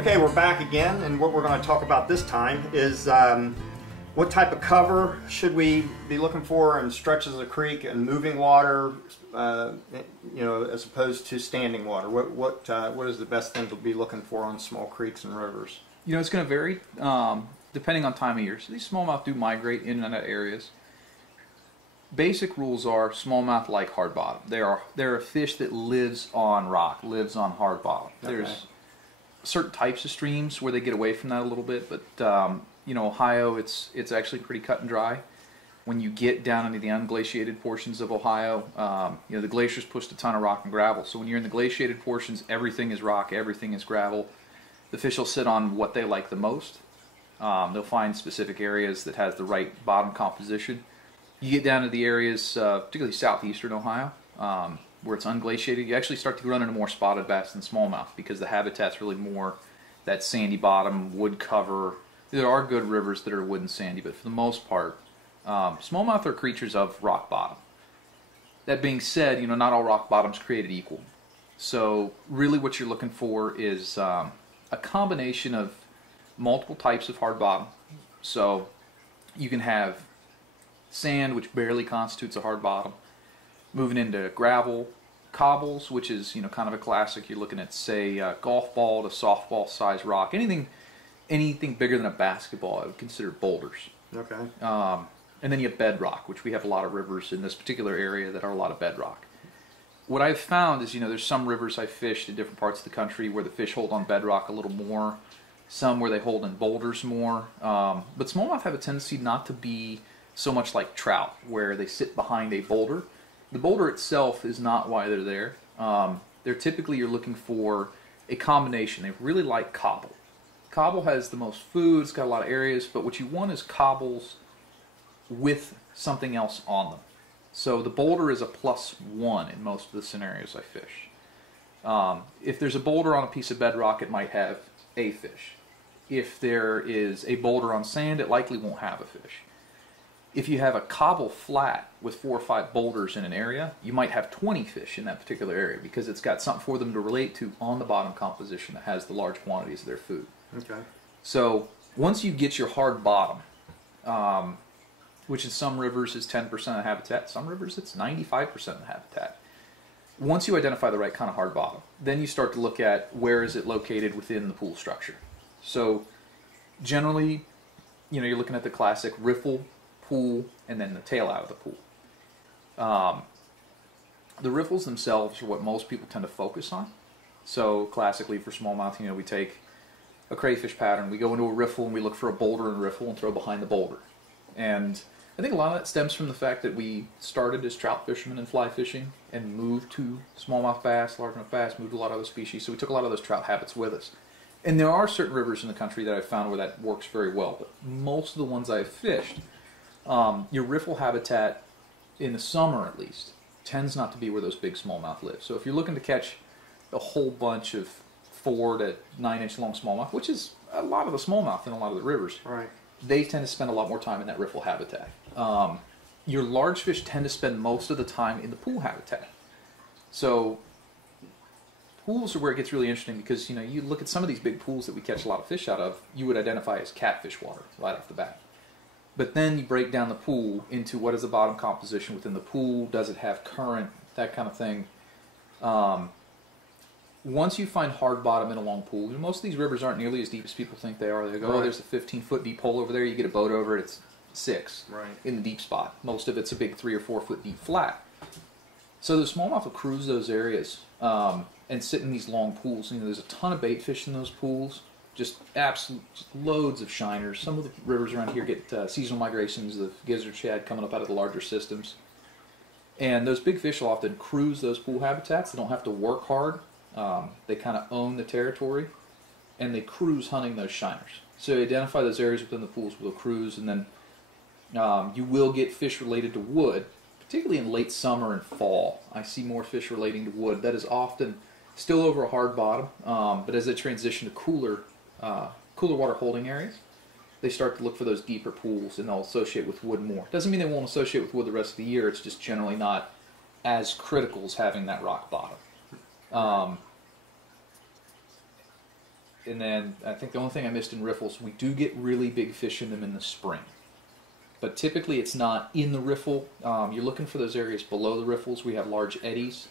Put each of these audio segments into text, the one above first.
Okay, we're back again, and what we're going to talk about this time is what type of cover should we be looking for in stretches of the creek and moving water, you know, as opposed to standing water. What is the best thing to be looking for on small creeks and rivers? You know, it's going to vary depending on time of year. So these smallmouth do migrate in and out of areas. Basic rules are smallmouth like hard bottom. They're a fish that lives on rock, lives on hard bottom. Okay. There's certain types of streams where they get away from that a little bit, but you know, Ohio, it's actually pretty cut and dry. When you get down into the unglaciated portions of Ohio, you know, the glaciers pushed a ton of rock and gravel. So when you're in the glaciated portions, everything is rock, everything is gravel. The fish will sit on what they like the most. They'll find specific areas that has the right bottom composition. You get down to the areas, particularly southeastern Ohio, where it's unglaciated, you actually start to run into more spotted bass than smallmouth because the habitat's really more that sandy bottom, wood cover. There are good rivers that are wood and sandy, but for the most part, smallmouth are creatures of rock bottom. That being said, you know, not all rock bottoms created equal. So really what you're looking for is a combination of multiple types of hard bottom. So you can have sand, which barely constitutes a hard bottom, moving into gravel, cobbles, which is, you know, kind of a classic. You're looking at, say, golf ball to softball size rock. Anything bigger than a basketball I would consider boulders. Okay. And then you have bedrock, which we have a lot of rivers in this particular area that are a lot of bedrock. What I've found is, you know, there's some rivers I've fished in different parts of the country where the fish hold on bedrock a little more, some where they hold in boulders more. But smallmouth have a tendency not to be so much like trout, where they sit behind a boulder. The boulder itself is not why they're there. They're typically, you're looking for a combination. They really like cobble. Cobble has the most food, it's got a lot of areas, but what you want is cobbles with something else on them. So the boulder is a +1 in most of the scenarios I fish. If there's a boulder on a piece of bedrock, it might have a fish. If there is a boulder on sand, it likely won't have a fish. If you have a cobble flat with 4 or 5 boulders in an area, you might have 20 fish in that particular area because it's got something for them to relate to on the bottom composition that has the large quantities of their food. Okay. So once you get your hard bottom, which in some rivers is 10% of the habitat, some rivers it's 95% of the habitat. Once you identify the right kind of hard bottom, then you start to look at where is it located within the pool structure. So generally, you know, you're looking at the classic riffle, pool, and then the tail out of the pool. The riffles themselves are what most people tend to focus on. So classically for smallmouth, you know, we take a crayfish pattern, we go into a riffle and we look for a boulder and riffle and throw behind the boulder. And I think a lot of that stems from the fact that we started as trout fishermen and fly fishing and moved to smallmouth bass, largemouth bass, moved to a lot of other species, so we took a lot of those trout habits with us. And there are certain rivers in the country that I've found where that works very well, but most of the ones I've fished, your riffle habitat, in the summer at least, tends not to be where those big smallmouth live. So if you're looking to catch a whole bunch of 4 to 9 inch long smallmouth, which is a lot of the smallmouth in a lot of the rivers, right, they tend to spend a lot more time in that riffle habitat. Your large fish tend to spend most of the time in the pool habitat. So pools are where it gets really interesting because, you know, you look at some of these big pools that we catch a lot of fish out of, you would identify as catfish water right off the bat. But then you break down the pool into what is the bottom composition within the pool, does it have current, that kind of thing. Once you find hard bottom in a long pool, most of these rivers aren't nearly as deep as people think they are. They go, right, oh, there's a 15-foot deep hole over there, you get a boat over it, it's 6 right in the deep spot. Most of it's a big 3 or 4 foot deep flat. So the smallmouth will cruise those areas and sit in these long pools. You know, there's a ton of bait fish in those pools. Just loads of shiners. Some of the rivers around here get seasonal migrations of gizzard shad coming up out of the larger systems. And those big fish will often cruise those pool habitats. They don't have to work hard. They kind of own the territory, and they cruise hunting those shiners. So you identify those areas within the pools where they'll cruise, and then you will get fish related to wood, particularly in late summer and fall. I see more fish relating to wood. That is often still over a hard bottom, but as they transition to cooler water holding areas, they start to look for those deeper pools, and they'll associate with wood more. Doesn't mean they won't associate with wood the rest of the year, it's just generally not as critical as having that rock bottom. And then I think the only thing I missed in riffles, we do get really big fish in them in the spring. But typically it's not in the riffle. You're looking for those areas below the riffles. We have large eddies,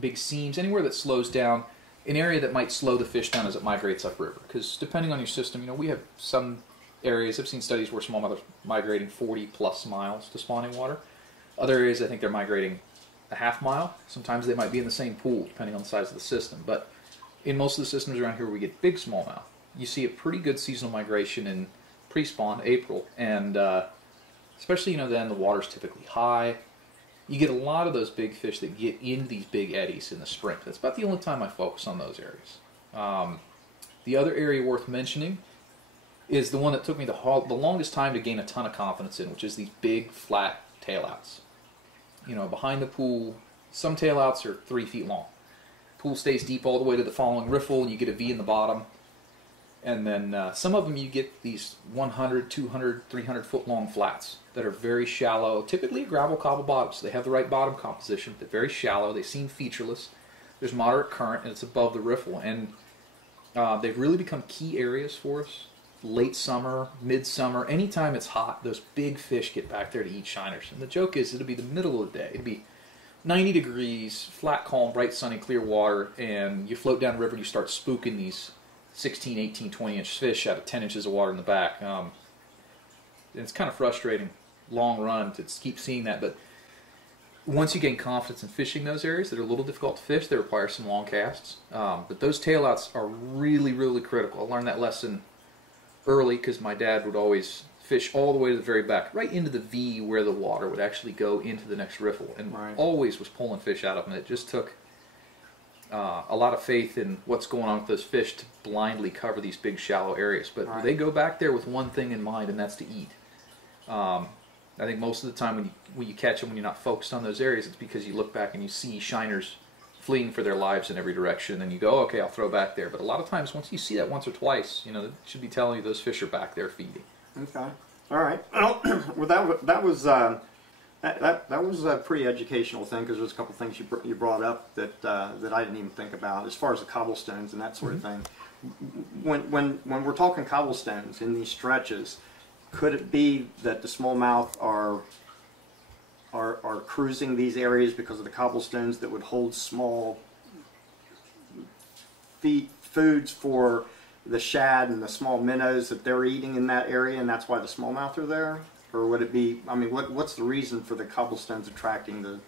big seams, anywhere that slows down, an area that might slow the fish down as it migrates upriver. Because depending on your system, we have some areas, I've seen studies where smallmouth are migrating 40 plus miles to spawning water. Other areas I think they're migrating a half mile. Sometimes they might be in the same pool, depending on the size of the system. But in most of the systems around here where we get big smallmouth, you see a pretty good seasonal migration in pre-spawn, April, and especially, then the water's typically high. You get a lot of those big fish that get into these big eddies in the spring. That's about the only time I focus on those areas. The other area worth mentioning is the one that took me the longest time to gain a ton of confidence in, which is these big, flat tailouts. Behind the pool, some tailouts are 3 feet long. Pool stays deep all the way to the following riffle, and you get a V in the bottom. And then some of them you get these 100, 200, 300 foot long flats that are very shallow, typically gravel cobble bottoms. They have the right bottom composition, but very shallow. They seem featureless. There's moderate current, and it's above the riffle. And they've really become key areas for us. Late summer, midsummer, anytime it's hot, those big fish get back there to eat shiners. And the joke is it'll be the middle of the day. It'll be 90 degrees, flat, calm, bright, sunny, clear water, and you float down the river and you start spooking these 16, 18, 20-inch fish out of 10 inches of water in the back. It's kind of frustrating, long run, to keep seeing that. But once you gain confidence in fishing those areas that are a little difficult to fish, they require some long casts. But those tailouts are really, really critical. I learned that lesson early because my dad would always fish all the way to the very back, right into the V where the water would actually go into the next riffle, and always was pulling fish out of them. It just took a lot of faith in what's going on with those fish to blindly cover these big shallow areas. But they go back there with one thing in mind, and that's to eat. I think most of the time when you catch them, when you're not focused on those areas, it's because you look back and you see shiners fleeing for their lives in every direction, and you go, okay, I'll throw back there. But a lot of times, once you see that once or twice, it should be telling you those fish are back there feeding. Okay, all right. Well, that was a pretty educational thing, because there's a couple things you brought up that I didn't even think about as far as the cobblestones and that sort of thing. When we're talking cobblestones in these stretches, could it be that the smallmouth are cruising these areas because of the cobblestones that would hold small foods for the shad and the small minnows that they're eating in that area, and that's why the smallmouth are there? Or would it be, what's the reason for the cobblestones attracting the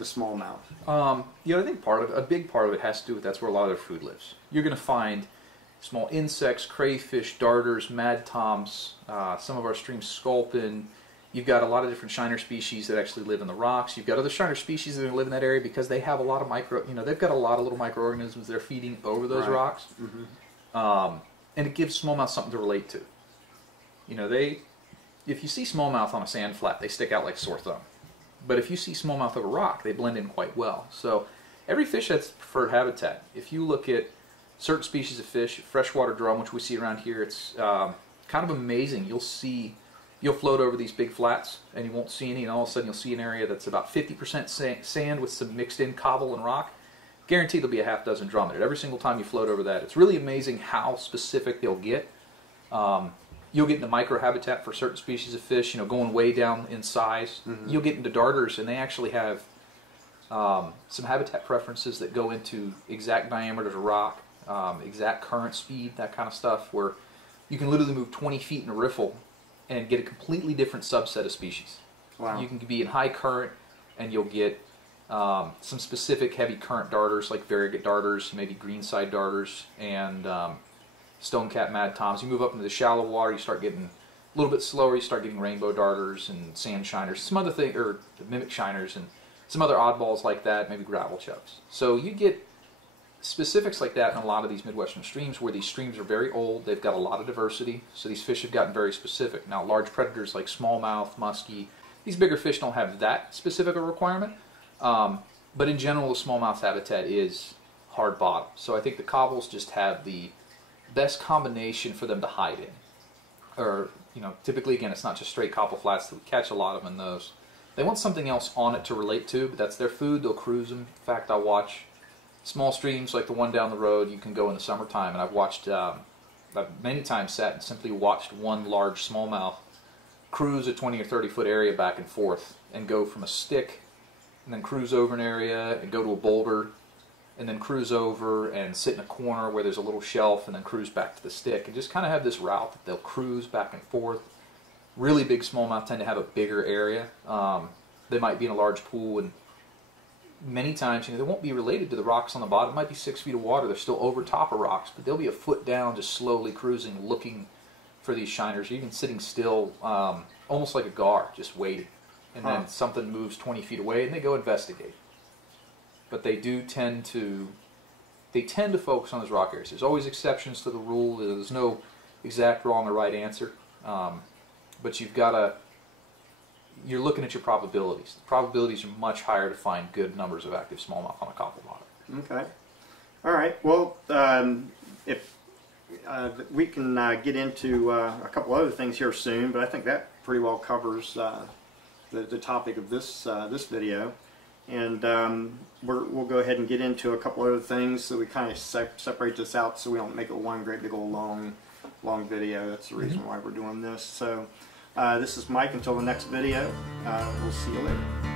smallmouth? I think a big part of it has to do with that's where a lot of their food lives. You're going to find small insects, crayfish, darters, mad toms, some of our streams sculpin. You've got a lot of different shiner species that actually live in the rocks. You've got other shiner species that live in that area because they have a lot of they've got a lot of little microorganisms they're feeding over those rocks. Mm-hmm. And it gives smallmouth something to relate to. If you see smallmouth on a sand flat, they stick out like a sore thumb. But if you see smallmouth over rock, they blend in quite well. So every fish has preferred habitat. If you look at certain species of fish, freshwater drum, which we see around here, it's kind of amazing. You'll float over these big flats and you won't see any, and all of a sudden you'll see an area that's about 50% sand with some mixed in cobble and rock. Guaranteed there'll be a half dozen drum in it every single time you float over that. It's really amazing how specific they'll get. You'll get into microhabitat for certain species of fish, going way down in size. Mm-hmm. You'll get into darters, and they actually have some habitat preferences that go into exact diameters of rock, exact current speed, that kind of stuff, where you can literally move 20 feet in a riffle and get a completely different subset of species. Wow. You can be in high current, and you'll get some specific heavy current darters, like variegated darters, maybe greenside darters, and stonecat mad toms. You move up into the shallow water, you start getting a little bit slower, you start getting rainbow darters and sand shiners, some other thing, or mimic shiners, and some other oddballs like that, maybe gravel chubs. So you get specifics like that in a lot of these Midwestern streams, where these streams are very old, they've got a lot of diversity, so these fish have gotten very specific. Now, large predators like smallmouth, muskie, these bigger fish don't have that specific a requirement, but in general, the smallmouth habitat is hard bottom. So I think the cobbles just have the best combination for them to hide in. Or, typically, again, it's not just straight cobble flats, we catch a lot of them in those. They want something else on it to relate to, but that's their food, they'll cruise them. In fact, I watch Small streams like the one down the road, you can go in the summertime, and I've watched, I've many times sat and simply watched one large smallmouth cruise a 20 or 30 foot area back and forth and go from a stick and then cruise over an area and go to a boulder and then cruise over and sit in a corner where there's a little shelf and then cruise back to the stick, and just kind of have this route that they'll cruise back and forth. Really big smallmouth tend to have a bigger area. They might be in a large pool, and many times, they won't be related to the rocks on the bottom. It might be 6 feet of water. They're still over top of rocks, but they'll be a foot down, just slowly cruising, looking for these shiners, even sitting still, almost like a gar, just waiting. And then something moves 20 feet away, and they go investigate. But they do tend to, focus on those rock areas. There's always exceptions to the rule. There's no exact wrong or right answer. But you've got to, you're looking at your probabilities. The probabilities are much higher to find good numbers of active smallmouth on a copper bottom. Okay. All right. Well, if we can get into a couple other things here soon, but I think that pretty well covers the topic of this this video. And we'll go ahead and get into a couple other things so we kind of separate this out so we don't make it one great big old long video. That's the reason why we're doing this. So this is Mike. Until the next video, we'll see you later.